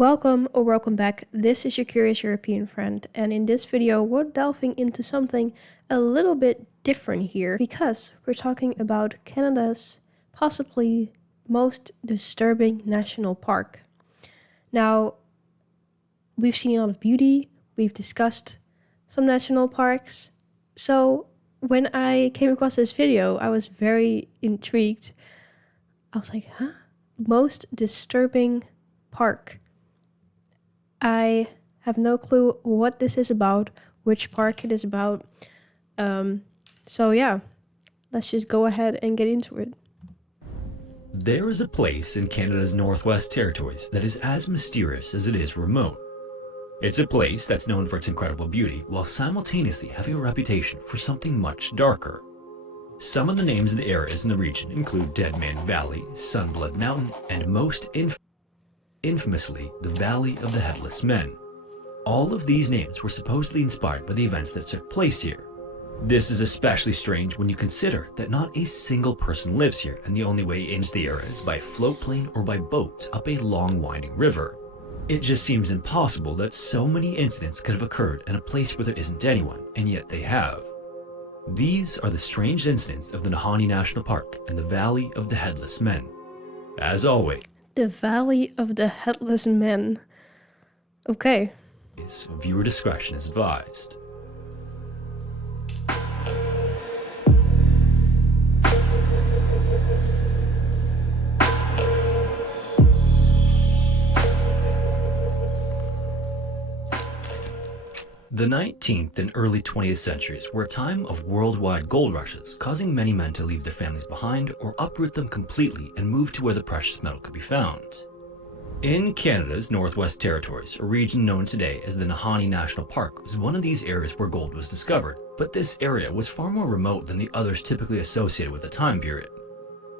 Welcome or welcome back. This is your curious European friend, and in this video we're delving into something a little bit different here because we're talking about Canada's possibly most disturbing national park. Now, we've seen a lot of beauty, we've discussed some national parks, so when I came across this video I was very intrigued. I was like, huh? Most disturbing park. I have no clue what this is about, which park it is about. So yeah, let's just go ahead and get into it. There is a place in Canada's Northwest Territories that is as mysterious as it is remote. It's a place that's known for its incredible beauty, while simultaneously having a reputation for something much darker. Some of the names of the areas in the region include Dead Man Valley, Sunblood Mountain, and most infamously, the Valley of the Headless Men. All of these names were supposedly inspired by the events that took place here. This is especially strange when you consider that not a single person lives here, and the only way into the area is by float plane or by boat up a long winding river. It just seems impossible that so many incidents could have occurred in a place where there isn't anyone, and yet they have. These are the strange incidents of the Nahanni National Park and the Valley of the Headless Men. As always, The Valley of the Headless Men. Okay. Viewer discretion is advised. The 19th and early 20th centuries were a time of worldwide gold rushes, causing many men to leave their families behind or uproot them completely and move to where the precious metal could be found. In Canada's Northwest Territories, a region known today as the Nahanni National Park was one of these areas where gold was discovered, but this area was far more remote than the others typically associated with the time period.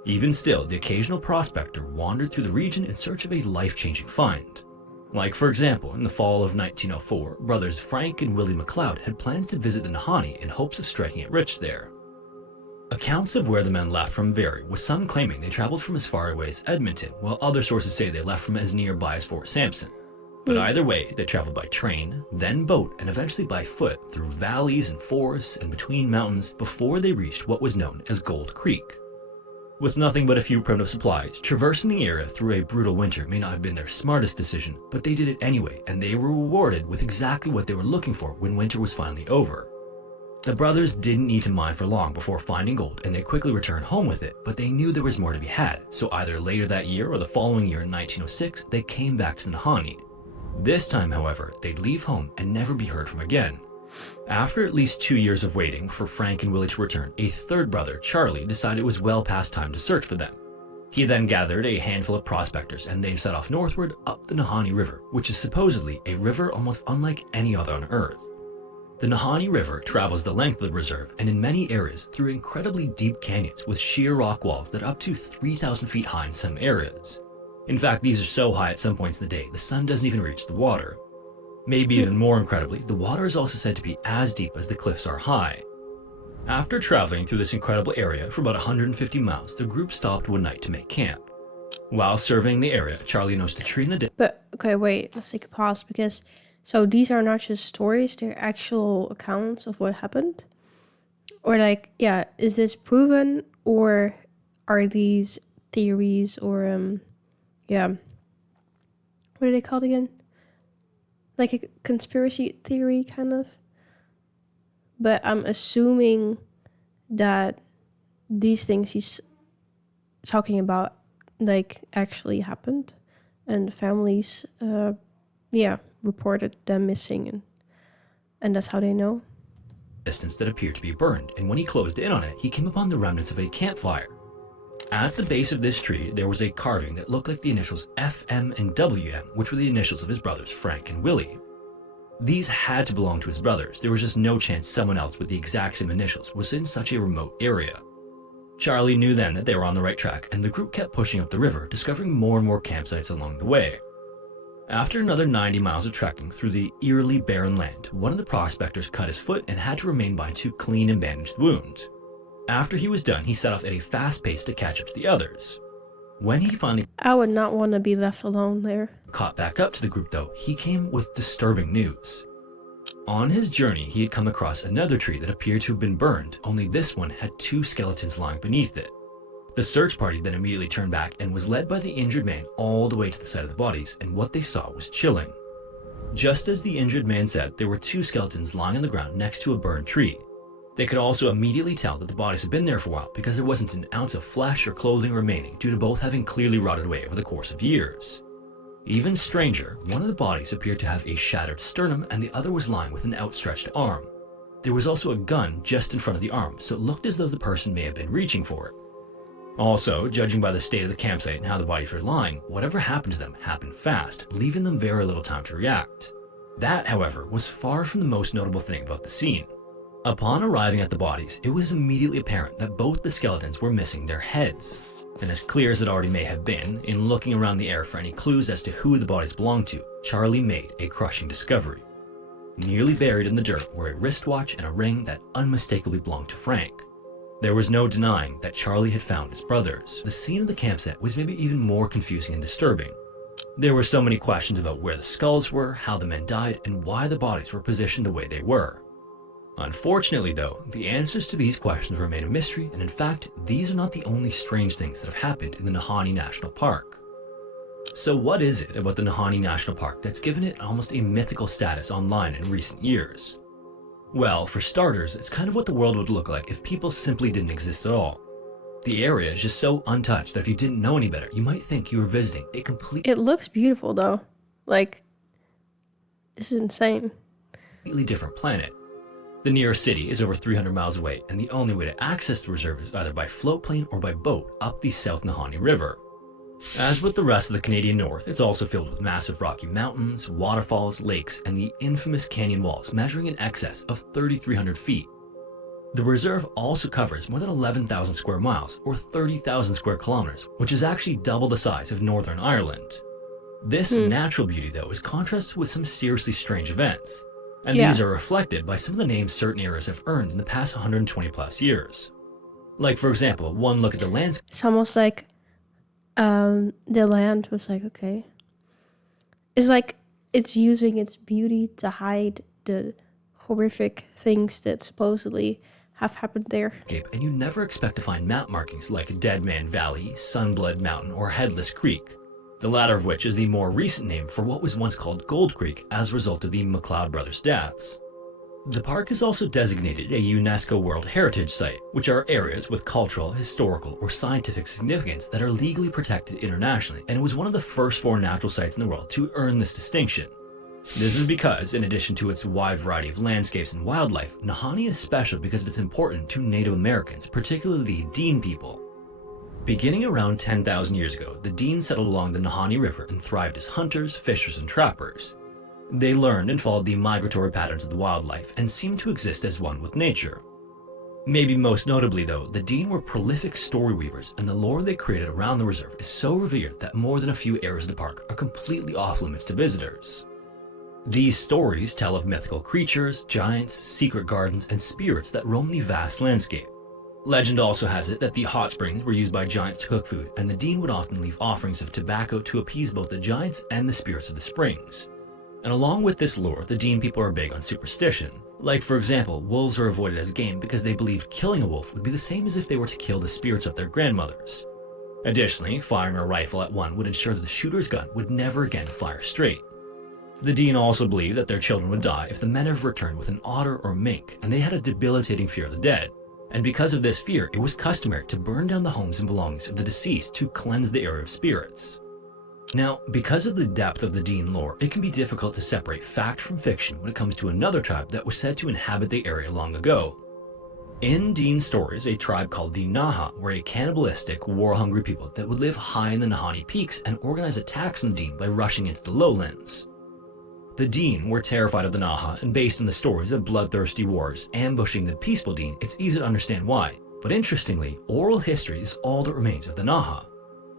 Even still, the occasional prospector wandered through the region in search of a life-changing find. Like, for example, in the fall of 1904, brothers Frank and Willie Mloud had plans to visit the Nahanni in hopes of striking it rich there. Accounts of where the men left from vary, with some claiming they traveled from as far away as Edmonton, while other sources say they left from as nearby as Fort Sampson. But either way, they traveled by train, then boat, and eventually by foot through valleys and forests and between mountains before they reached what was known as Gold Creek. With nothing but a few primitive supplies, traversing the area through a brutal winter may not have been their smartest decision, but they did it anyway, and they were rewarded with exactly what they were looking for when winter was finally over. The brothers didn't need to mine for long before finding gold, and they quickly returned home with it, but they knew there was more to be had, so either later that year or the following year in 1906, they came back to Nahanni. This time, however, they'd leave home and never be heard from again. After at least 2 years of waiting for Frank and Willie to return, a third brother, Charlie, decided it was well past time to search for them. He then gathered a handful of prospectors and they set off northward up the Nahanni River, which is supposedly a river almost unlike any other on Earth. The Nahanni River travels the length of the reserve and in many areas through incredibly deep canyons with sheer rock walls that are up to 3,000 feet high in some areas. In fact, these are so high at some points in the day, the sun doesn't even reach the water. Maybe even more incredibly, the water is also said to be as deep as the cliffs are high. After traveling through this incredible area for about 150 miles, the group stopped one night to make camp. While surveying the area, Charlie noticed a tree in the distance. But, okay, wait, let's take a pause because, so these are not just stories, they're actual accounts of what happened? Or like, yeah, is this proven or are these theories or, yeah, what are they called again? Like a conspiracy theory, kind of. But I'm assuming that these things he's talking about, like, actually happened. And families, reported them missing. And that's how they know. Distance that appeared to be burned, and when he closed in on it, he came upon the remnants of a campfire. At the base of this tree, there was a carving that looked like the initials FM and WM, which were the initials of his brothers Frank and Willie. These had to belong to his brothers. There was just no chance someone else with the exact same initials was in such a remote area. Charlie knew then that they were on the right track, and the group kept pushing up the river, discovering more and more campsites along the way. After another 90 miles of trekking through the eerily barren land, one of the prospectors cut his foot and had to remain behind to clean and bandage the wound. After he was done, he set off at a fast pace to catch up to the others. When he finally I would not want to be left alone there. caught back up to the group though, he came with disturbing news. On his journey, he had come across another tree that appeared to have been burned, only this one had 2 skeletons lying beneath it. The search party then immediately turned back and was led by the injured man all the way to the side of the bodies, and what they saw was chilling. Just as the injured man said, there were 2 skeletons lying on the ground next to a burned tree. They could also immediately tell that the bodies had been there for a while because there wasn't an ounce of flesh or clothing remaining due to both having clearly rotted away over the course of years. Even stranger, one of the bodies appeared to have a shattered sternum and the other was lying with an outstretched arm. There was also a gun just in front of the arm, so it looked as though the person may have been reaching for it. Also, judging by the state of the campsite and how the bodies were lying, whatever happened to them happened fast, leaving them very little time to react. That, however, was far from the most notable thing about the scene. Upon arriving at the bodies, it was immediately apparent that both the skeletons were missing their heads. And as clear as it already may have been, in looking around the air for any clues as to who the bodies belonged to, Charlie made a crushing discovery. Nearly buried in the dirt were a wristwatch and a ring that unmistakably belonged to Frank. There was no denying that Charlie had found his brothers. The scene of the campsite was maybe even more confusing and disturbing. There were so many questions about where the skulls were, how the men died, and why the bodies were positioned the way they were. Unfortunately though, the answers to these questions remain a mystery, and in fact, these are not the only strange things that have happened in the Nahanni National Park. So what is it about the Nahanni National Park that's given it almost a mythical status online in recent years? Well, for starters, it's kind of what the world would look like if people simply didn't exist at all. The area is just so untouched that if you didn't know any better, you might think you were visiting a It looks beautiful though. Like, this is insane. completely different planet. The nearest city is over 300 miles away, and the only way to access the reserve is either by float plane or by boat up the South Nahanni River. As with the rest of the Canadian North, it's also filled with massive rocky mountains, waterfalls, lakes, and the infamous canyon walls measuring in excess of 3,300 feet. The reserve also covers more than 11,000 square miles, or 30,000 square kilometers, which is actually double the size of Northern Ireland. This natural beauty, though, is contrasted with some seriously strange events, and these are reflected by some of the names certain areas have earned in the past 120 plus years. Like, for example, one look at the landscape. It's almost like the land was like, okay. It's like it's using its beauty to hide the horrific things that supposedly have happened there. And you never expect to find map markings like Dead Man Valley, Sunblood Mountain, or Headless Creek, the latter of which is the more recent name for what was once called Gold Creek as a result of the Mloud brothers' deaths. The park is also designated a UNESCO World Heritage Site, which are areas with cultural, historical, or scientific significance that are legally protected internationally, and it was one of the first 4 natural sites in the world to earn this distinction. This is because, in addition to its wide variety of landscapes and wildlife, Nahanni is special because of its importance to Native Americans, particularly the Dene people. Beginning around 10,000 years ago, the Dene settled along the Nahanni River and thrived as hunters, fishers, and trappers. They learned and followed the migratory patterns of the wildlife and seemed to exist as one with nature. Maybe most notably though, the Dene were prolific story weavers, and the lore they created around the reserve is so revered that more than a few areas of the park are completely off limits to visitors. These stories tell of mythical creatures, giants, secret gardens, and spirits that roam the vast landscape. Legend also has it that the hot springs were used by giants to cook food, and the Dene would often leave offerings of tobacco to appease both the giants and the spirits of the springs. And along with this lore, the Dene people are big on superstition. Like, for example, wolves are avoided as game because they believed killing a wolf would be the same as if they were to kill the spirits of their grandmothers. Additionally, firing a rifle at one would ensure that the shooter's gun would never again fire straight. The Dene also believed that their children would die if the men ever returned with an otter or mink, and they had a debilitating fear of the dead. And because of this fear, it was customary to burn down the homes and belongings of the deceased to cleanse the area of spirits. Now, because of the depth of the Dene lore, it can be difficult to separate fact from fiction when it comes to another tribe that was said to inhabit the area long ago. In Dene stories, a tribe called the Naha were a cannibalistic, war-hungry people that would live high in the Nahanni peaks and organize attacks on the Dene by rushing into the lowlands. The Dene were terrified of the Naha, and based on the stories of bloodthirsty wars ambushing the peaceful Dene, it's easy to understand why. But interestingly, oral history is all that remains of the Naha.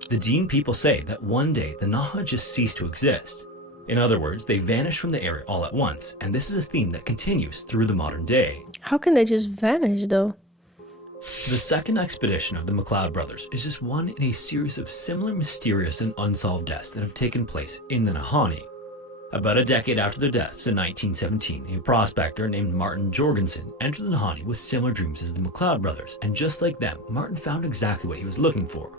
The Dene people say that one day the Naha just ceased to exist. In other words, they vanished from the area all at once, and this is a theme that continues through the modern day. How can they just vanish though? The second expedition of the Mloud brothers is just one in a series of similar mysterious and unsolved deaths that have taken place in the Nahanni. About a decade after their deaths in 1917, a prospector named Martin Jorgensen entered the Nahanni with similar dreams as the Mloud brothers, and just like them, Martin found exactly what he was looking for.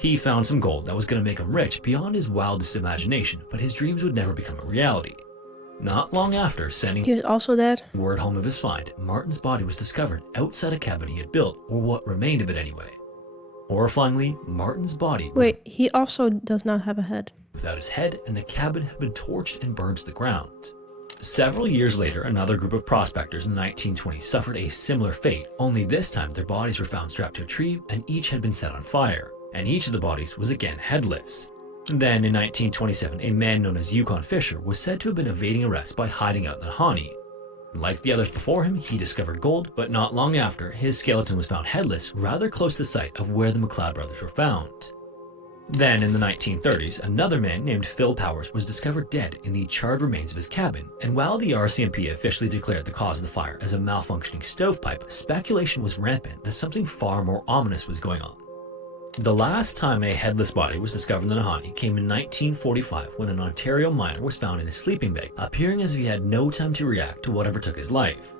He found some gold that was going to make him rich beyond his wildest imagination, but his dreams would never become a reality. Not long after sending He was also dead. word home of his find, Martin's body was discovered outside a cabin he had built, or what remained of it anyway. Horrifyingly, Martin's body was Wait, he also does not have a head. without his head, and the cabin had been torched and burned to the ground. Several years later, another group of prospectors in the 1920s suffered a similar fate, only this time their bodies were found strapped to a tree and each had been set on fire, and each of the bodies was again headless. Then in 1927, a man known as Yukon Fisher was said to have been evading arrest by hiding out in the Nahanni. Like the others before him, he discovered gold, but not long after, his skeleton was found headless rather close to the site of where the Mloud brothers were found. Then in the 1930s, another man named Phil Powers was discovered dead in the charred remains of his cabin, and while the RCMP officially declared the cause of the fire as a malfunctioning stovepipe, speculation was rampant that something far more ominous was going on. The last time a headless body was discovered in the Nahanni came in 1945 when an Ontario miner was found in a sleeping bag, appearing as if he had no time to react to whatever took his life.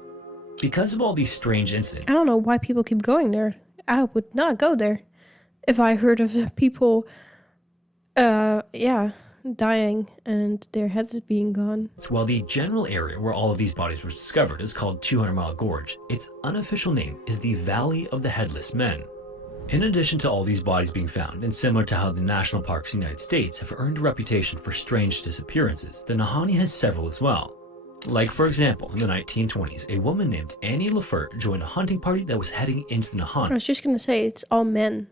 Because of all these strange incidents, I don't know why people keep going there. I would not go there if I heard of people, dying and their heads being gone. while the general area where all of these bodies were discovered is called 200 Mile Gorge, its unofficial name is the Valley of the Headless Men. In addition to all these bodies being found, and similar to how the national parks in the United States have earned a reputation for strange disappearances, the Nahanni has several as well. Like for example, in the 1920s, a woman named Annie Lefert joined a hunting party that was heading into the I Nahanni, was just gonna say it's all men.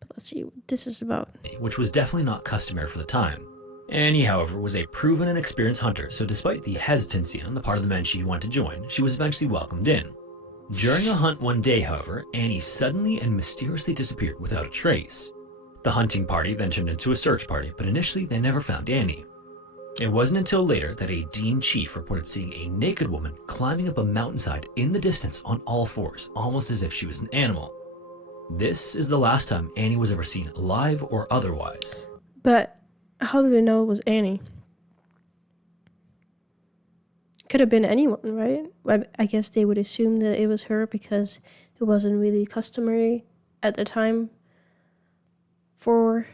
But let's see what this is about. which was definitely not customary for the time. Annie, however, was a proven and experienced hunter, so despite the hesitancy on the part of the men she wanted to join, she was eventually welcomed in. During a hunt one day, however, Annie suddenly and mysteriously disappeared without a trace. The hunting party then turned into a search party, but initially they never found Annie. It wasn't until later that a Dene chief reported seeing a naked woman climbing up a mountainside in the distance on all fours, almost as if she was an animal. This is the last time Annie was ever seen alive or otherwise. But how did they know it was Annie? Could have been anyone, right? I guess they would assume that it was her because it wasn't really customary at the time for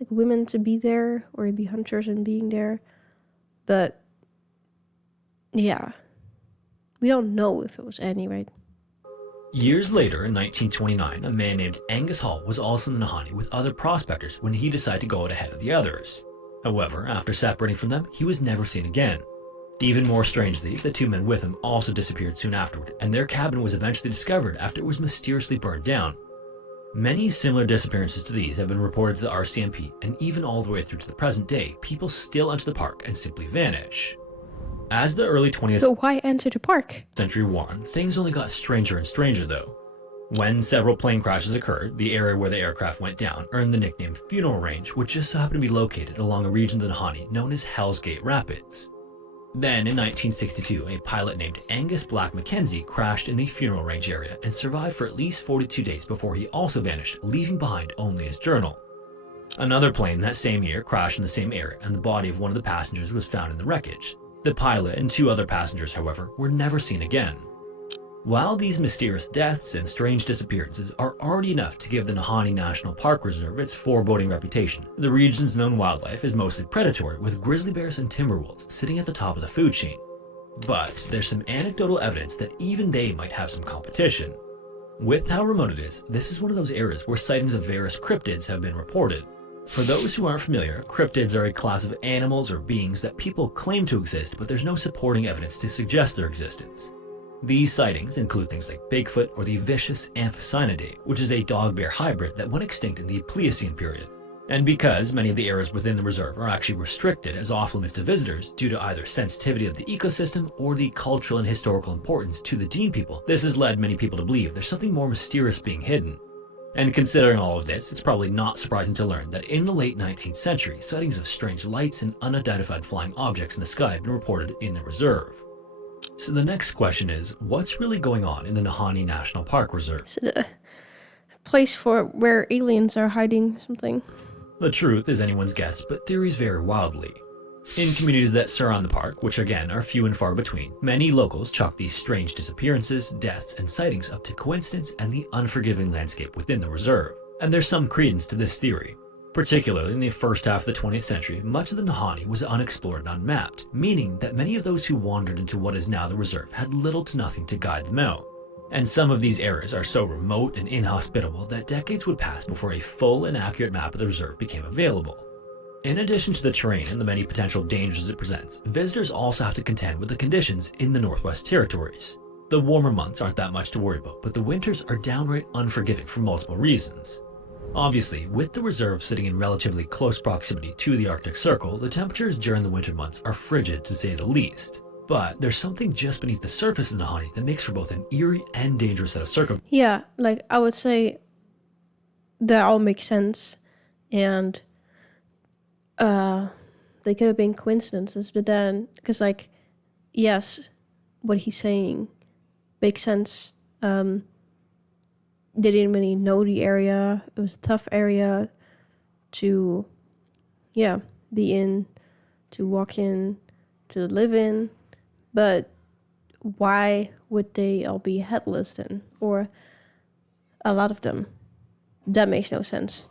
like women to be there or be hunters and being there. But yeah, we don't know if it was Annie, right? Years later, in 1929, a man named Angus Hall was also in the Nahanni with other prospectors when he decided to go out ahead of the others. However, after separating from them, he was never seen again. Even more strangely, the two men with him also disappeared soon afterward, and their cabin was eventually discovered after it was mysteriously burned down. Many similar disappearances to these have been reported to the RCMP, and even all the way through to the present day, people still enter the park and simply vanish. As the early 20th So why enter the park? century wore on, things only got stranger and stranger though. When several plane crashes occurred, the area where the aircraft went down earned the nickname Funeral Range, which just so happened to be located along a region of the Nahanni known as Hell's Gate Rapids. Then in 1962, a pilot named Angus Black Mackenzie crashed in the Funeral Range area and survived for at least 42 days before he also vanished, leaving behind only his journal. Another plane that same year crashed in the same area, and the body of one of the passengers was found in the wreckage. The pilot and two other passengers, however, were never seen again. While these mysterious deaths and strange disappearances are already enough to give the Nahanni National Park Reserve its foreboding reputation, the region's known wildlife is mostly predatory, with grizzly bears and timber wolves sitting at the top of the food chain. But there's some anecdotal evidence that even they might have some competition. With how remote it is, this is one of those areas where sightings of various cryptids have been reported. For those who aren't familiar, cryptids are a class of animals or beings that people claim to exist, but there's no supporting evidence to suggest their existence. These sightings include things like Bigfoot or the vicious Amphisbaenidae, which is a dog-bear hybrid that went extinct in the Pliocene period. And because many of the areas within the reserve are actually restricted as off-limits to visitors due to either sensitivity of the ecosystem or the cultural and historical importance to the Dene people, this has led many people to believe there's something more mysterious being hidden. And considering all of this, it's probably not surprising to learn that in the late 19th century, sightings of strange lights and unidentified flying objects in the sky have been reported in the reserve. So the next question is, what's really going on in the Nahanni National Park Reserve? Is it a place for where aliens are hiding something? The truth is anyone's guess, but theories vary wildly. In communities that surround the park, which again are few and far between, many locals chalk these strange disappearances, deaths, and sightings up to coincidence and the unforgiving landscape within the reserve. And there's some credence to this theory. Particularly in the first half of the 20th century, much of the Nahanni was unexplored and unmapped, meaning that many of those who wandered into what is now the reserve had little to nothing to guide them out. And some of these areas are so remote and inhospitable that decades would pass before a full and accurate map of the reserve became available. In addition to the terrain and the many potential dangers it presents, visitors also have to contend with the conditions in the Northwest Territories. The warmer months aren't that much to worry about, but the winters are downright unforgiving for multiple reasons. Obviously, with the reserve sitting in relatively close proximity to the Arctic Circle, the temperatures during the winter months are frigid to say the least. But there's something just beneath the surface of Nahanni that makes for both an eerie and dangerous set of circumstances. Yeah, like I would say that all makes sense, and they could have been coincidences, but then, because like, yes, what he's saying makes sense. They didn't really know the area. It was a tough area to, be in, to walk in, to live in. But why would they all be headless then? Or a lot of them? That makes no sense.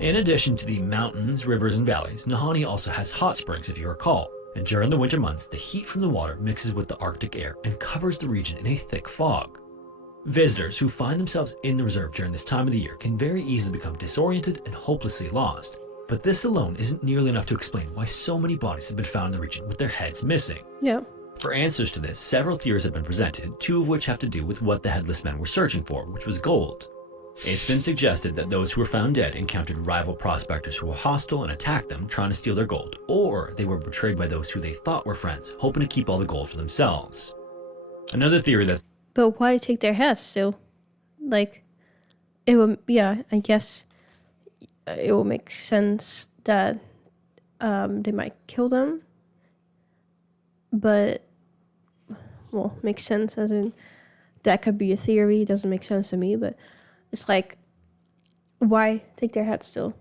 In addition to the mountains, rivers, and valleys, Nahanni also has hot springs, if you recall. And during the winter months, the heat from the water mixes with the Arctic air and covers the region in a thick fog. Visitors who find themselves in the reserve during this time of the year can very easily become disoriented and hopelessly lost. But this alone isn't nearly enough to explain why so many bodies have been found in the region with their heads missing. Yeah. For answers to this, several theories have been presented, two of which have to do with what the headless men were searching for, which was gold. It's been suggested that those who were found dead encountered rival prospectors who were hostile and attacked them, trying to steal their gold, or they were betrayed by those who they thought were friends, hoping to keep all the gold for themselves. Another theory that's But why take their heads still? Like, it will, I guess it will make sense that they might kill them. But, well, makes sense as in, that could be a theory. It doesn't make sense to me, but it's like, why take their heads still?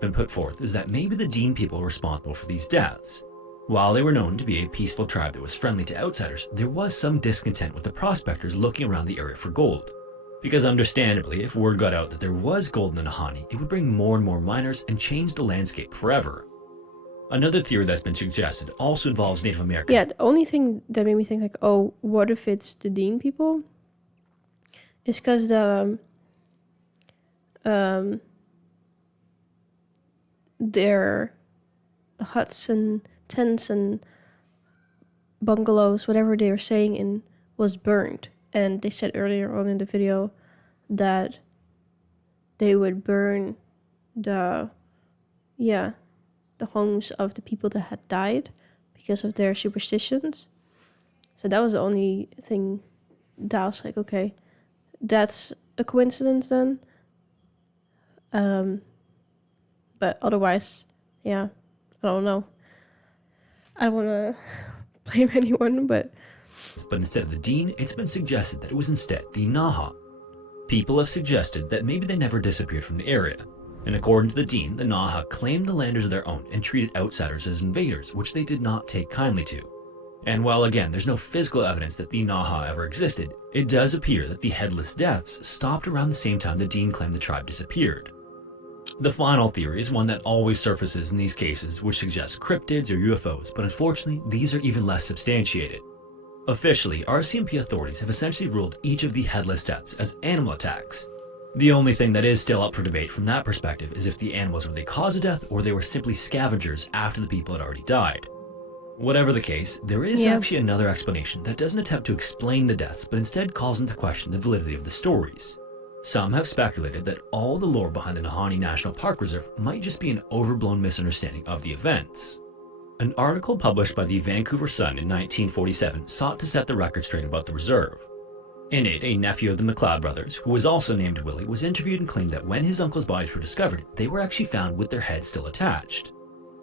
been put forth is that maybe the Dene people were responsible for these deaths. While they were known to be a peaceful tribe that was friendly to outsiders, there was some discontent with the prospectors looking around the area for gold. Because understandably, if word got out that there was gold in the Nahanni, it would bring more and more miners and change the landscape forever. Another theory that's been suggested also involves Native Americans. Yeah, the only thing that made me think like, oh, what if it's the Dene people? Is because their huts and tents and bungalows, whatever they were staying in, was burned. And they said earlier on in the video that they would burn the homes of the people that had died because of their superstitions. So that was the only thing that I was like, okay, that's a coincidence then. But otherwise, yeah, I don't know. I don't want to blame anyone, but instead of the Dene, it's been suggested that it was instead the Naha. People have suggested that maybe they never disappeared from the area. And according to the Dene, the Naha claimed the land as their own and treated outsiders as invaders, which they did not take kindly to. And while again, there's no physical evidence that the Naha ever existed, it does appear that the headless deaths stopped around the same time the Dene claimed the tribe disappeared. The final theory is one that always surfaces in these cases, which suggests cryptids or UFOs, but unfortunately, these are even less substantiated. Officially, RCMP authorities have essentially ruled each of the headless deaths as animal attacks. The only thing that is still up for debate from that perspective is if the animals were the cause of death or they were simply scavengers after the people had already died. Whatever the case, there is actually another explanation that doesn't attempt to explain the deaths, but instead calls into question the validity of the stories. Some have speculated that all the lore behind the Nahanni National Park Reserve might just be an overblown misunderstanding of the events. An article published by the Vancouver Sun in 1947 sought to set the record straight about the reserve. In it, a nephew of the Mloud brothers, who was also named Willie, was interviewed and claimed that when his uncle's bodies were discovered, they were actually found with their heads still attached.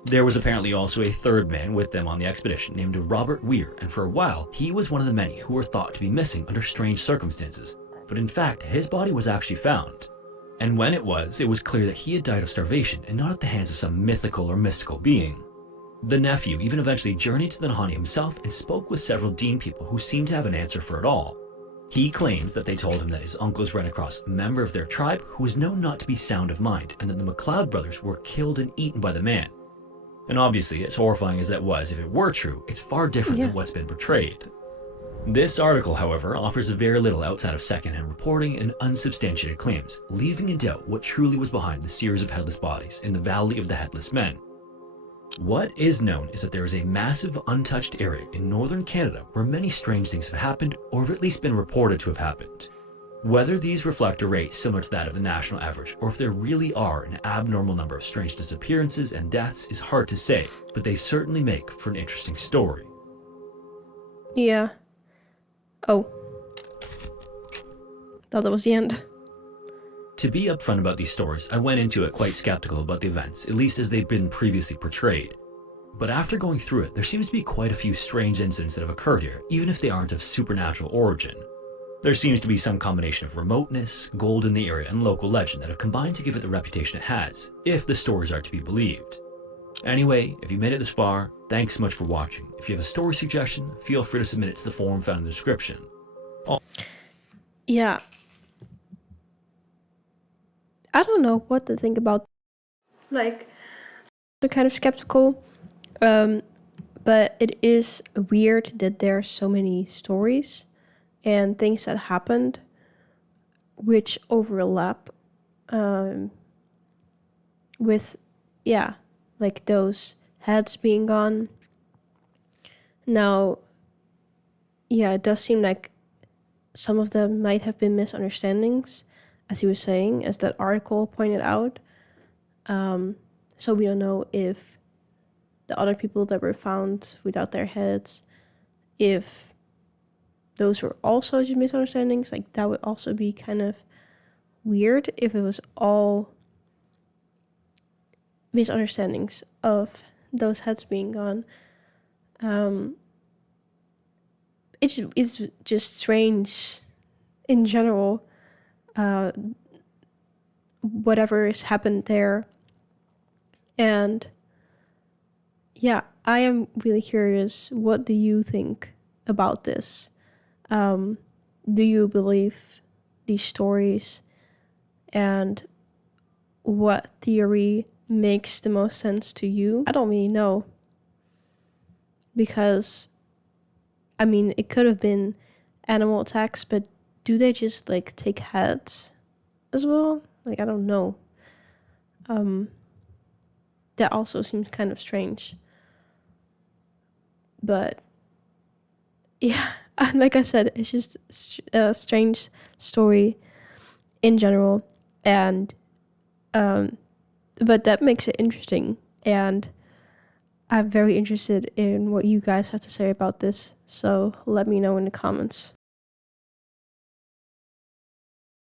There was apparently also a third man with them on the expedition named Robert Weir, and for a while, he was one of the many who were thought to be missing under strange circumstances. But in fact, his body was actually found. And when it was clear that he had died of starvation and not at the hands of some mythical or mystical being. The nephew even eventually journeyed to the Nahanni himself and spoke with several Dene people who seemed to have an answer for it all. He claims that they told him that his uncles ran across a member of their tribe who was known not to be sound of mind, and that the Mloud brothers were killed and eaten by the man. And obviously, as horrifying as that was, if it were true, it's far different than what's been portrayed. This article, however, offers very little outside of secondhand reporting and unsubstantiated claims, leaving in doubt what truly was behind the series of headless bodies in the Valley of the Headless Men. What is known is that there is a massive untouched area in northern Canada where many strange things have happened, or have at least been reported to have happened. Whether these reflect a rate similar to that of the national average, or if there really are an abnormal number of strange disappearances and deaths, is hard to say, but they certainly make for an interesting story. Yeah. Oh. Thought that was the end. To be upfront about these stories, I went into it quite skeptical about the events, at least as they've been previously portrayed. But after going through it, there seems to be quite a few strange incidents that have occurred here, even if they aren't of supernatural origin. There seems to be some combination of remoteness, gold in the area, and local legend that have combined to give it the reputation it has, if the stories are to be believed. Anyway, if you made it this far, thanks so much for watching. If you have a story suggestion, feel free to submit it to the forum found in the description. Yeah. I don't know what to think about. Like, I'm kind of skeptical, but it is weird that there are so many stories and things that happened which overlap with, like those heads being gone. Now, it does seem like some of them might have been misunderstandings, as he was saying, as that article pointed out. So we don't know if the other people that were found without their heads, if those were also just misunderstandings. Like, that would also be kind of weird if it was all misunderstandings of those heads being gone. It's just strange in general, whatever has happened there. And I am really curious, what do you think about this? Do you believe these stories, and what theory makes the most sense to you? I don't really know, because I mean, it could have been animal attacks, but do they just like take heads as well? Like, I don't know. That also seems kind of strange. But like I said, it's just a strange story in general, and but that makes it interesting, and I'm very interested in what you guys have to say about this, so let me know in the comments.